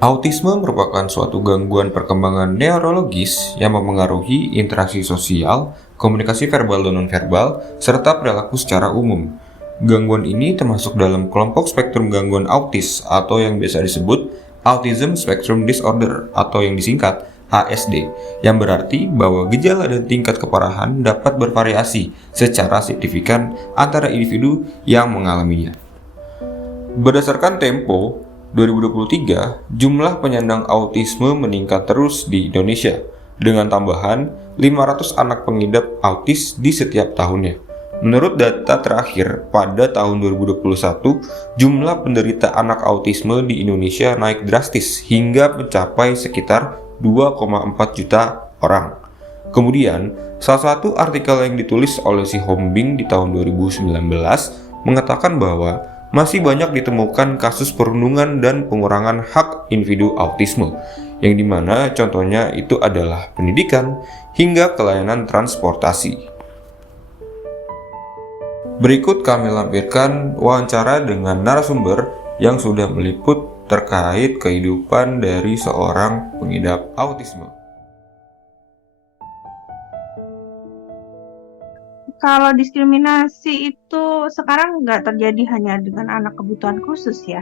Autisme merupakan suatu gangguan perkembangan neurologis yang memengaruhi interaksi sosial, komunikasi verbal dan nonverbal, serta perilaku secara umum. Gangguan ini termasuk dalam kelompok spektrum gangguan autis atau yang biasa disebut Autism Spectrum Disorder atau yang disingkat ASD, yang berarti bahwa gejala dan tingkat keparahan dapat bervariasi secara signifikan antara individu yang mengalaminya. Berdasarkan Tempo 2023, jumlah penyandang autisme meningkat terus di Indonesia dengan tambahan 500 anak pengidap autis di setiap tahunnya. Menurut data terakhir pada tahun 2021, jumlah penderita anak autisme di Indonesia naik drastis hingga mencapai sekitar 2,4 juta orang. Kemudian, salah satu artikel yang ditulis oleh si Hombing di tahun 2019 mengatakan bahwa masih banyak ditemukan kasus perundungan dan pengurangan hak individu autisme, yang dimana contohnya itu adalah pendidikan hingga kelayanan transportasi. Berikut kami lampirkan wawancara dengan narasumber yang sudah meliput terkait kehidupan dari seorang pengidap autisme. Kalau diskriminasi itu sekarang nggak terjadi hanya dengan anak kebutuhan khusus ya.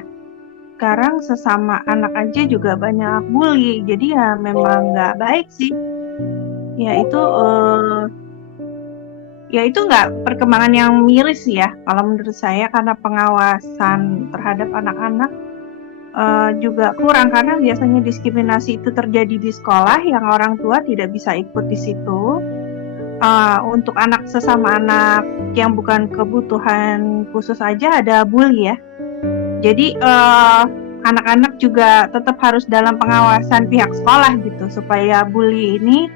Sekarang sesama anak aja juga banyak bully, jadi ya memang nggak baik sih. Ya itu nggak perkembangan yang miris ya kalau menurut saya, karena pengawasan terhadap anak-anak juga kurang, karena biasanya diskriminasi itu terjadi di sekolah yang orang tua tidak bisa ikut di situ. Untuk anak sesama anak yang bukan kebutuhan khusus aja ada bully ya. Jadi anak-anak juga tetap harus dalam pengawasan pihak sekolah gitu, supaya bully ini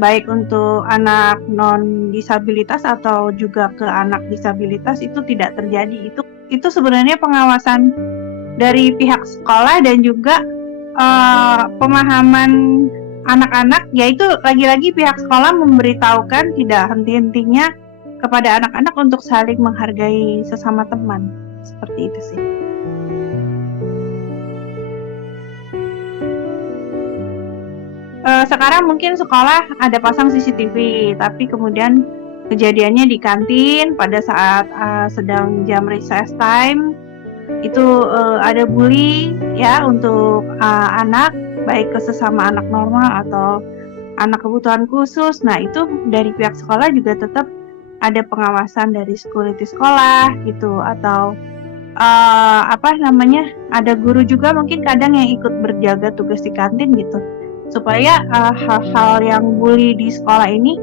baik untuk anak non disabilitas atau juga ke anak disabilitas itu tidak terjadi. Itu sebenarnya pengawasan dari pihak sekolah dan juga pemahaman anak-anak, yaitu lagi-lagi pihak sekolah memberitahukan tidak henti-hentinya kepada anak-anak untuk saling menghargai sesama teman. Seperti itu sih. Sekarang mungkin sekolah ada pasang CCTV, tapi kemudian kejadiannya di kantin pada saat sedang jam recess time itu ada bully ya untuk anak, baik ke sesama anak normal atau anak kebutuhan khusus. Nah itu dari pihak sekolah juga tetap ada pengawasan dari security sekolah gitu, atau ada guru juga mungkin kadang yang ikut berjaga tugas di kantin gitu, supaya hal-hal yang bully di sekolah ini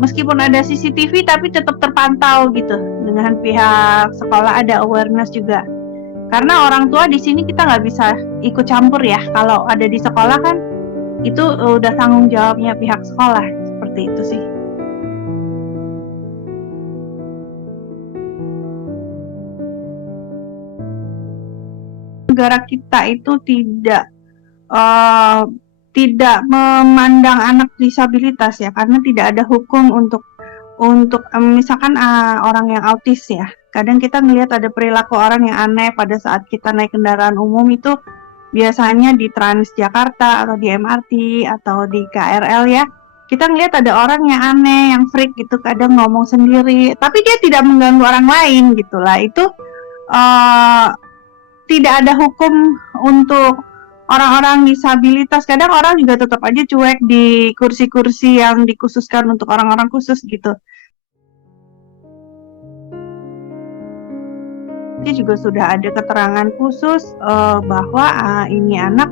meskipun ada CCTV tapi tetap terpantau gitu. Dengan pihak sekolah ada awareness juga, karena orang tua di sini kita nggak bisa ikut campur ya. Kalau ada di sekolah kan itu udah tanggung jawabnya pihak sekolah. Seperti itu sih. Negara kita itu tidak memandang anak disabilitas ya, karena tidak ada hukum untuk misalkan orang yang autis ya. Kadang kita ngelihat ada perilaku orang yang aneh pada saat kita naik kendaraan umum, itu biasanya di Transjakarta atau di MRT atau di KRL ya. Kita ngelihat ada orang yang aneh, yang freak gitu, kadang ngomong sendiri, tapi dia tidak mengganggu orang lain gitulah. Itu tidak ada hukum untuk orang-orang disabilitas. Kadang orang juga tetap aja cuek di kursi-kursi yang dikhususkan untuk orang-orang khusus gitu. Dia juga sudah ada keterangan khusus bahwa ini anak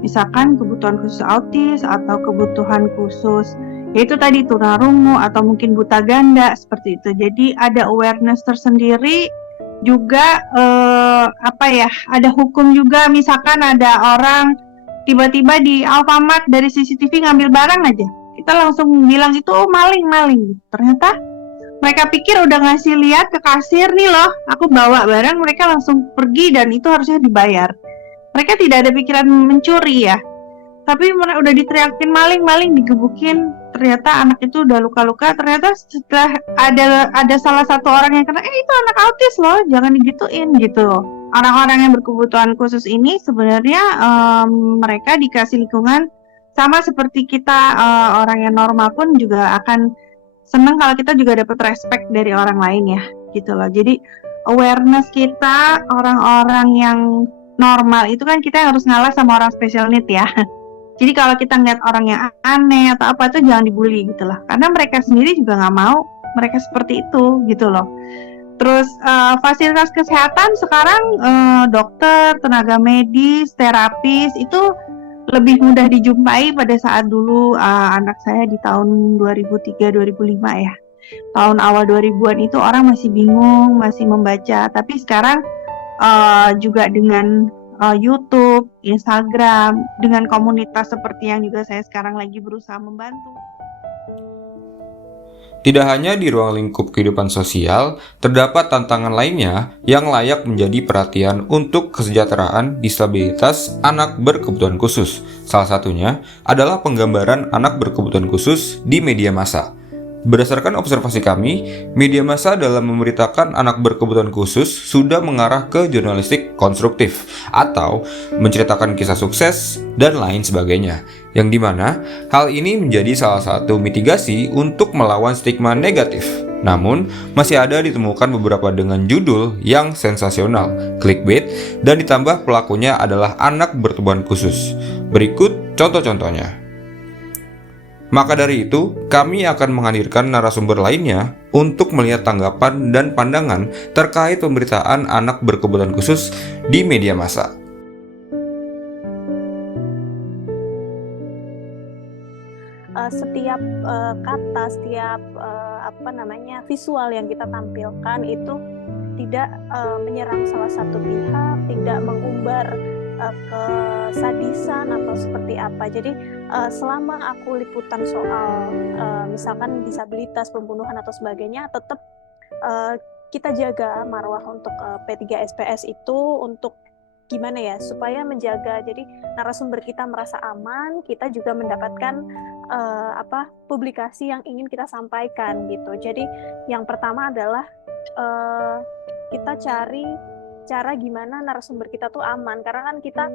misalkan kebutuhan khusus autis atau kebutuhan khusus yaitu tadi tunarungu atau mungkin buta ganda, seperti itu. Jadi ada awareness tersendiri juga. Ada hukum juga. Misalkan ada orang tiba-tiba di Alfamart dari CCTV ngambil barang aja, kita langsung bilang itu maling. Ternyata mereka pikir udah ngasih lihat ke kasir, nih loh aku bawa barang, mereka langsung pergi dan itu harusnya dibayar. Mereka tidak ada pikiran mencuri ya, tapi mereka udah diteriakin maling, digebukin. Ternyata anak itu udah luka-luka. Ternyata setelah ada salah satu orang yang kena, itu anak autis loh, jangan digituin gitu. orang-orang yang berkebutuhan khusus ini sebenarnya mereka dikasih lingkungan sama seperti kita orang yang normal pun juga akan senang kalau kita juga dapat respect dari orang lain ya gitu loh. Jadi awareness kita orang-orang yang normal itu kan kita harus ngalah sama orang special need ya. Jadi kalau kita ngeliat orang yang aneh atau apa itu jangan dibully gitu lah. Karena mereka sendiri juga nggak mau mereka seperti itu gitu loh. Terus fasilitas kesehatan sekarang dokter, tenaga medis, terapis itu lebih mudah dijumpai pada saat dulu anak saya di tahun 2003-2005 ya. Tahun awal 2000-an itu orang masih bingung, masih membaca. Tapi sekarang juga dengan YouTube, Instagram, dengan komunitas seperti yang juga saya sekarang lagi berusaha membantu. Tidak hanya di ruang lingkup kehidupan sosial, terdapat tantangan lainnya yang layak menjadi perhatian untuk kesejahteraan disabilitas anak berkebutuhan khusus. Salah satunya adalah penggambaran anak berkebutuhan khusus di media massa. Berdasarkan observasi kami, media massa dalam memberitakan anak berkebutuhan khusus sudah mengarah ke jurnalistik konstruktif atau menceritakan kisah sukses dan lain sebagainya, yang dimana hal ini menjadi salah satu mitigasi untuk melawan stigma negatif. Namun, masih ada ditemukan beberapa dengan judul yang sensasional, clickbait, dan ditambah pelakunya adalah anak berkebutuhan khusus. Berikut contoh-contohnya. Maka dari itu, kami akan menghadirkan narasumber lainnya untuk melihat tanggapan dan pandangan terkait pemberitaan anak berkebutuhan khusus di media massa. Setiap kata, setiap visual yang kita tampilkan itu tidak menyerang salah satu pihak, tidak mengumbar kesadisan atau seperti apa. Jadi selama aku liputan soal misalkan disabilitas, pembunuhan atau sebagainya, tetap kita jaga marwah untuk P3SPS itu untuk gimana ya, supaya menjaga jadi narasumber kita merasa aman, kita juga mendapatkan publikasi yang ingin kita sampaikan gitu. Jadi yang pertama adalah kita cari cara gimana narasumber kita tuh aman, karena kan kita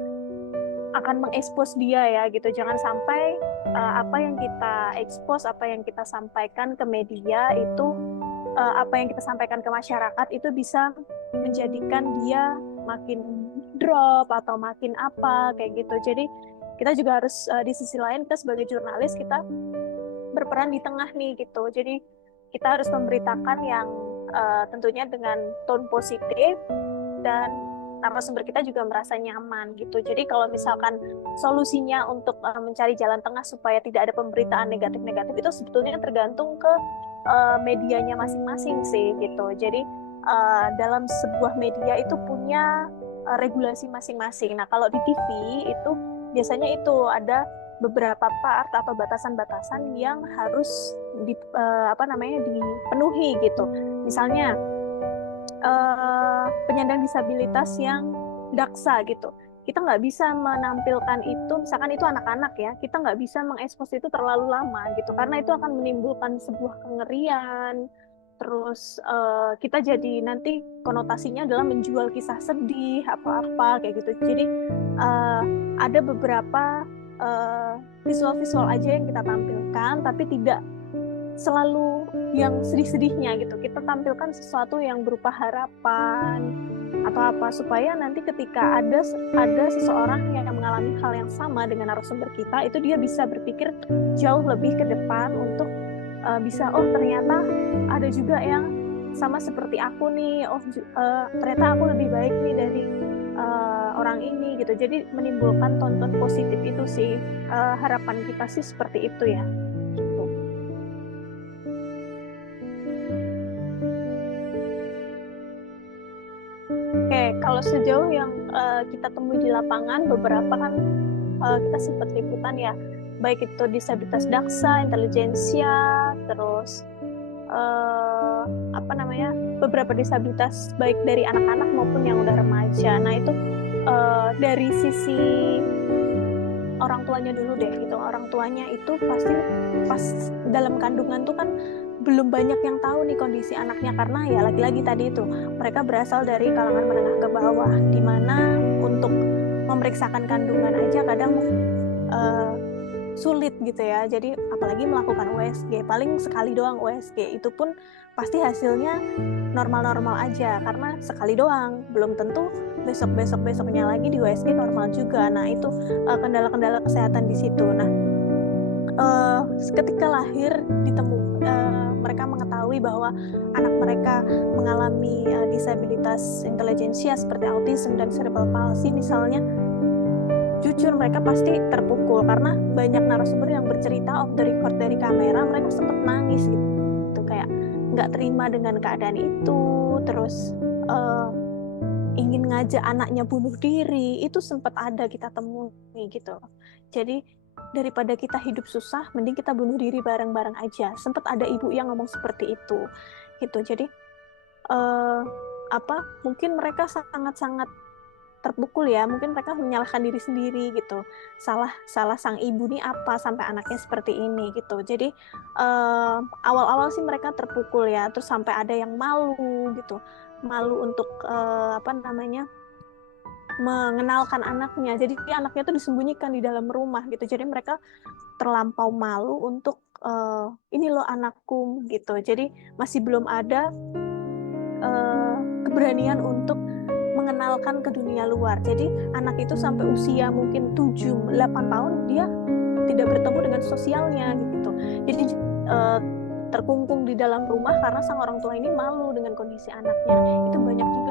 akan mengekspos dia ya gitu. Jangan sampai apa yang kita ekspos, apa yang kita sampaikan ke media itu, apa yang kita sampaikan ke masyarakat itu bisa menjadikan dia makin drop atau makin apa kayak gitu. Jadi kita juga harus di sisi lain, kita sebagai jurnalis kita berperan di tengah nih gitu. Jadi kita harus memberitakan yang tentunya dengan tone positif dan narasumber kita juga merasa nyaman gitu. Jadi kalau misalkan solusinya untuk mencari jalan tengah supaya tidak ada pemberitaan negatif-negatif itu sebetulnya tergantung ke medianya masing-masing sih gitu. Jadi dalam sebuah media itu punya regulasi masing-masing. Nah kalau di TV itu biasanya itu ada beberapa part atau batasan-batasan yang harus dipenuhi gitu. Misalnya penyandang disabilitas yang daksa gitu, kita nggak bisa menampilkan itu, misalkan itu anak-anak ya, kita nggak bisa mengekspos itu terlalu lama gitu, karena itu akan menimbulkan sebuah kengerian. Terus kita jadi nanti konotasinya adalah menjual kisah sedih apa-apa kayak gitu. Jadi ada beberapa visual-visual aja yang kita tampilkan, tapi tidak selalu yang sedih-sedihnya gitu. Kita tampilkan sesuatu yang berupa harapan atau apa, supaya nanti ketika ada seseorang yang mengalami hal yang sama dengan narasumber kita, itu dia bisa berpikir jauh lebih ke depan untuk bisa, oh ternyata ada juga yang sama seperti aku nih, ternyata aku lebih baik nih dari orang ini gitu. Jadi menimbulkan tonton positif itu sih, harapan kita sih seperti itu ya. Kalau sejauh yang kita temui di lapangan, beberapa kan kita sempat liputan ya, baik itu disabilitas daksa, intelijensia, terus beberapa disabilitas baik dari anak-anak maupun yang udah remaja. Nah itu dari sisi orang tuanya dulu deh gitu. Orang tuanya itu pasti pas dalam kandungan tuh kan belum banyak yang tahu nih kondisi anaknya, karena ya lagi-lagi tadi itu mereka berasal dari kalangan menengah ke bawah, di mana untuk memeriksakan kandungan aja kadang sulit gitu ya. Jadi apalagi melakukan USG, paling sekali doang USG, itu pun pasti hasilnya normal-normal aja karena sekali doang, belum tentu besoknya lagi di USG normal juga. Nah itu kendala-kendala kesehatan di situ. Nah ketika lahir mereka mengetahui bahwa anak mereka mengalami disabilitas intelijensia seperti autism dan cerebral palsy misalnya, jujur mereka pasti terpukul karena banyak narasumber yang bercerita off the record dari kamera, mereka sempat nangis gitu, kayak nggak terima dengan keadaan itu, terus ingin ngajak anaknya bunuh diri, itu sempat ada kita temui gitu. Jadi daripada kita hidup susah, mending kita bunuh diri bareng-bareng aja. Sempat ada ibu yang ngomong seperti itu gitu. Jadi mungkin mereka sangat-sangat terpukul ya, mungkin mereka menyalahkan diri sendiri gitu, salah sang ibu nih apa sampai anaknya seperti ini gitu. Jadi awal-awal sih mereka terpukul ya, terus sampai ada yang malu gitu, malu untuk mengenalkan anaknya, jadi anaknya tuh disembunyikan di dalam rumah gitu. Jadi mereka terlampau malu untuk ini loh anakku gitu. Jadi masih belum ada keberanian untuk mengenalkan ke dunia luar. Jadi anak itu sampai usia mungkin 7-8 tahun dia tidak bertemu dengan sosialnya gitu. Jadi terkungkung di dalam rumah karena sang orang tua ini malu dengan kondisi anaknya. Itu banyak juga